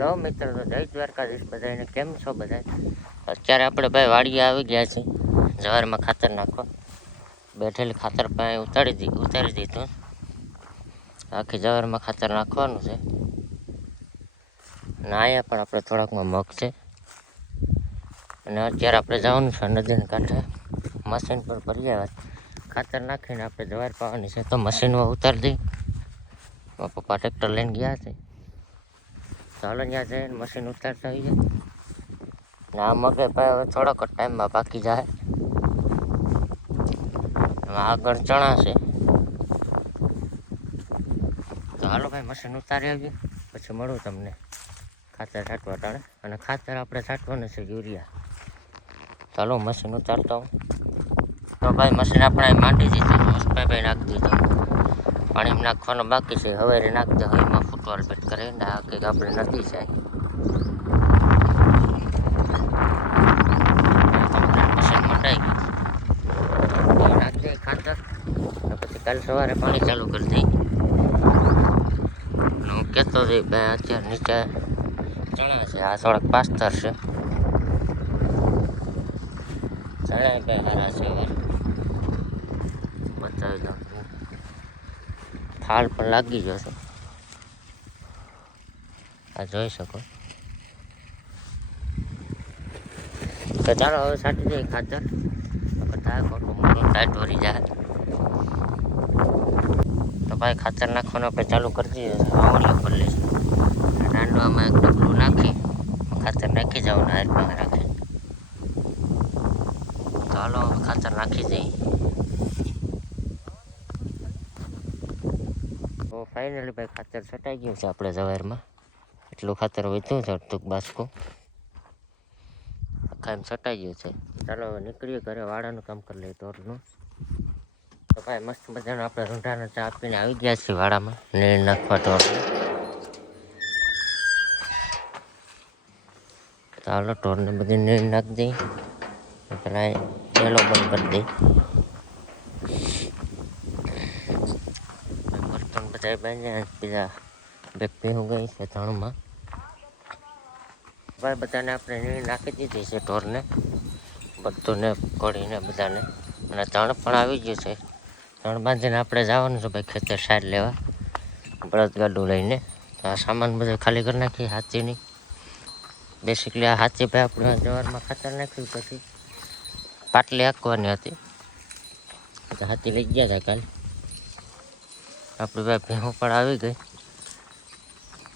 તો મિત્રો, તો જય દ્વારકાધીશ બધાને કેમ છો બધા અત્યારે આપણે ભાઈ વાડીએ આવી ગયા છીએ. જવારમાં ખાતર નાખવા બેઠેલી ખાતર પાસે ઉતારી દી, ઉતારી દીધું. આખી જવારમાં ખાતર નાખવાનું છે. અને અહીંયા પણ આપણે થોડાકમાં મગ છે. અને અત્યારે આપણે જવાનું છે નદીને કાંઠે. મશીન પર ભરી આવ્યા ખાતર નાખીને આપણે જવાર પાવાની છે. તો મશીનમાં ઉતારી દઈ. પપ્પા ટ્રેક્ટર લઈને ગયા છે. ચાલો ત્યાં જઈને મશીન ઉતારતા આવી જાય ને આ મગે ભાઈ હવે થોડોક ટાઈમમાં પાકી જાય. આગળ ચણા છે તો હાલો ભાઈ મશીન ઉતારી આવીએ. પછી મળું તમને. ખાતર છાંટવા ટાણે અને ખાતર આપણે છાંટવાનું છે યુરિયા. ચાલો મશીન ઉતારતો તો ભાઈ મશીન આપણે માંડી દીધું. ભાઈ, નાખી દીધું. પાણી નાખવાનું બાકી છે. હવે નાખી દે. હવે એમાં ફૂટવાલ પેટ કરે ને આ કંઈક આપણે નથી જાય પછી કાલ સવારે પાણી ચાલુ કરી દઈ હું કહેતો હતો બે અત્યારે નીચે ચણા છે આ થોડાક પાસ્તર છે ચણા બે હારા છે. બતાવી દઉં. થાળ પણ લાગી ગયો છે. આ જોઈ શકો. તો ચાલો હવે છાંટી દઈએ ખાતર. બધા ખોટું મોટું ટાઈટ ભરી જાય. તો ભાઈ ખાતર નાખવાનું આપણે ચાલુ કરી દઈએ. આવડ્યો પર લઈશું. દાંડવામાં એક ડબલું નાખી, ખાતર નાખી જવાનું પાસે રાખી તો હાલો હવે ખાતર નાખી દઈએ તો ફાઇનલી ભાઈ ખાતર છટાઈ ગયું છે આપણે જવારમાં એટલું ખાતર વધ્યું છે અડધું બાસકો. આખા એમ છટાઈ ગયું છે. ચાલો હવે નીકળીએ ઘરે, વાડાનું કામ કરી લઈએ ઢોરનું તો ભાઈ મસ્ત મજાનો આપણે રૂંઢાનો ચા આપીને આવી ગયા છીએ વાડામાં નીર નાખવા ઢોરને ચાલો ઢોરને બધી નીર નાખી દઈ પેલા એલો બંધ કરી દઈ બર્તન બધા પેલા બે પીવું ગઈ છે ત્રણમાં ભાઈ બધાને આપણે નાખી દીધી છે ઢોરને. બધુંને કોળીને બધાને. અને ત્રણ પણ આવી ગયું છે. ત્રણ બાંધીને આપણે જવાનું છે ભાઈ ખેતર સાઈડ લેવા. બળદ ગાડું લઈને. તો આ સામાન બધો ખાલી કરી નાખીએ હાથીની બેસિકલી આ હાથી ભાઈ આપણે જવારમાં ખાતર નાખ્યું પછી. પાટલી આંકવાની હતી. હાથી લઈ ગયા હતા કાલે. આપણી ભાઈ ભેહો પણ આવી ગઈ.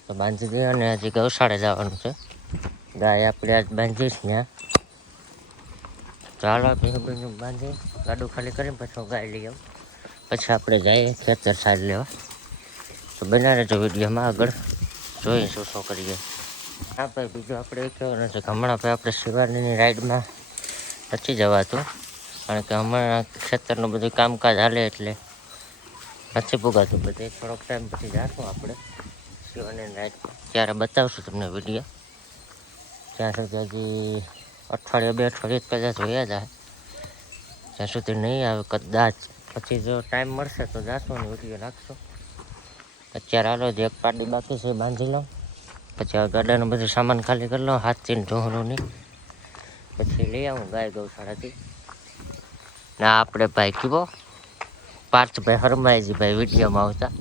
તો બાંધી દઈએ અને હજી ગૌશાળે જવાનું છે. ગાય આપણે આજ બાંધી જ ત્યાં. ચાલો ભેહો ભેહું બાંધી ગાડું ખાલી કરીને પછી હું ગાય લઈ આવું. પછી આપણે જઈએ ખેતર સાઈડ લેવા. તો બના રહેજો વિડીયોમાં આગળ. જોઈએ શું શું કરીએ. હા ભાઈ, બીજું આપણે એ કહેવાનું છે કે હમણાં ભાઈ આપણે શિવાનીની રાઈડમાં નથી જવાતું. કારણ કે હમણાં ખેતરનું બધું કામકાજ હાલે એટલે નથી પુગાતું બધે થોડોક ટાઈમ પછી જાશું આપણે. અને નાઇટ ત્યારે બતાવશું તમને વીડિયો ત્યાં સુધી હજી અઠવાડિયા બે અઠવાડિયે કદાચ જોયા જાય જ્યાં સુધી નહીં આવે, કદાચ પછી જો ટાઈમ મળશે તો જાશું અને વીડિયો રાખશું અત્યારે હાલો જે એક પાડી બાકી છે બાંધી લઉં. પછી આ ગાડાનું બધું સામાન ખાલી કરી લઉં, હાથથી ઢોહરોની પછી લઈ આવું ગાય ગૌશાળાથી. ના, આપણે ભાઈ કીવો પાર્થભાઈ હરમાયજી ભાઈ વિડીયોમાં આવતા.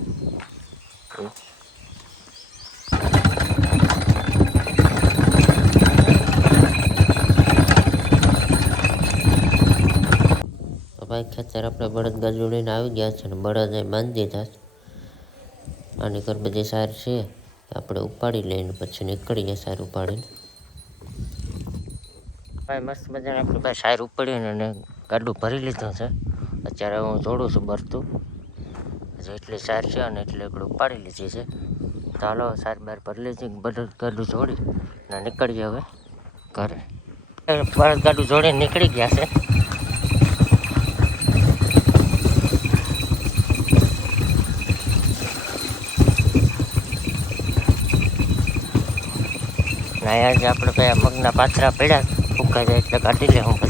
ભાઈ ખેતર આપણે બળદ ગજોડીને આવી ગયા છે અને બળદ બાંધી દીધા છે. આની ઘર બધી સાર છે. આપણે ઉપાડી લઈને પછી નીકળીએ સાર ઉપાડીને. ભાઈ મસ્ત મજાને આપણે ભાઈ સાર ઉપાડીને અને ગાડું ભરી લીધું છે. અત્યારે હું જોડું છું બરતું એટલી સાર છે અને એટલે આપણે ઉપાડી લીધી છે. ચાલો સાર બાર ભરી લીધી બધું ગાડું જોડી અને નીકળીએ હવે ઘરે. બળદ ગાડું જોડીને નીકળી ગયા છે. અહીંયા આપણે કયા મગના પાથરા પડ્યા ફૂંકાઈ જાય એટલે કાઢી લે હું.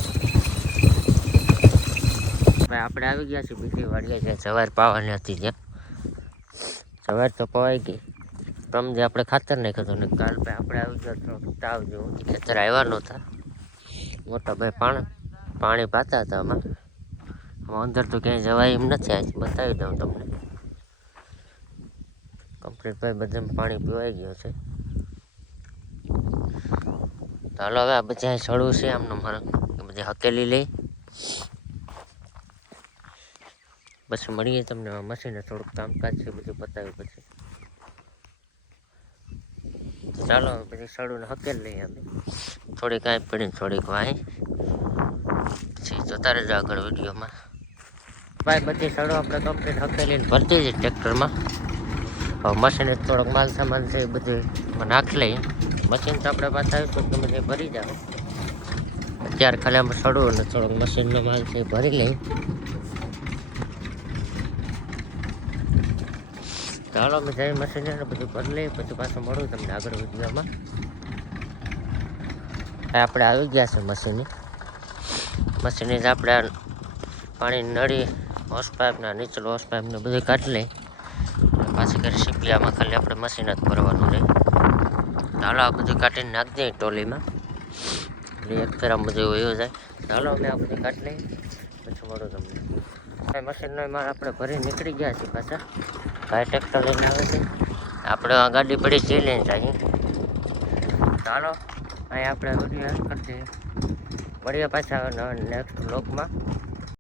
આપણે આવી ગયા છીએ બીજી વાડીએ જે સવાર પાવાની હતી ત્યાં. સવાર તો પવાઈ ગઈ. પ્રમજે આપણે ખાતર નાખ્યું હતું ને કાલ ભાઈ આપણે આવી ગયો તો તાવ જેવું ખેતર આવ્યા નહોતા. મોટા ભાઈ પાણી પાણી પાતા હતા અમારે અંદર તો ક્યાંય જવાય એમ નથી. આજ બતાવી દઉં તમને. કમ્પ્લીટ ભાઈ બધે પાણી પીવાઈ ગયું છે. તો હાલો હવે આ બધા સડવું છે આમનું મારે બધી હકેલી લઈ. પછી મળીએ તમને મશીને થોડુંક કામકાજ છે, બધું પતાવ્યું પછી. ચાલો, હવે પછી સડુને હકેલ લઈએ અમે. થોડીક આંખ પડીને થોડીક વાહી. પછી જોતા રહેજો આગળ વિડીયોમાં. ભાઈ, બધી સડો આપણે કમ્પ્લીટ હકેલીને ભરતી જ ટ્રેક્ટરમાં. હવે મશીને થોડોક માલ સામાન છે એ બધું નાખી લઈએ. મશીન તો આપણે આવીશું તો બધે ભરી જાવ અત્યારે ખાલી આમાં સડું અને થોડોક મશીનનો માલ છે ભરી લઈએ. ચાલો અમે જઈ મશીન ને બધું કરી લઈએ, પછી પાછું મળું તમને આગળ વિડીયોમાં. આપણે આવી ગયા છે મશીની. મશીને જ આપણે પાણી નળી હોસ પાઇપના નીચલું હોસ પાઇપને બધું કાઢી લઈ પાછી કરી શીપલિયામાં ખાલી આપણે મશીન જ ભરવાનું રહે. ચાલો આ બધું કાઢીને નાખી દઈએ ટોલીમાં. એટલે એક ફેરા બધું વયું જાય. ચાલો અમે આ બધું કાઢી લઈએ. પછી મળું તમને. મશીનનો માલ આપણે ભરી નીકળી ગયા છીએ પાછા. ભાઈ ટ્રેક્ટર લઈને આવે છે. આપણે આ ગાડી પડી લઈને જઈએ ચાલો અહીં આપણે વીડિયો કરી દઈએ. મળીએ પાછા નેક્સ્ટ બ્લોગમાં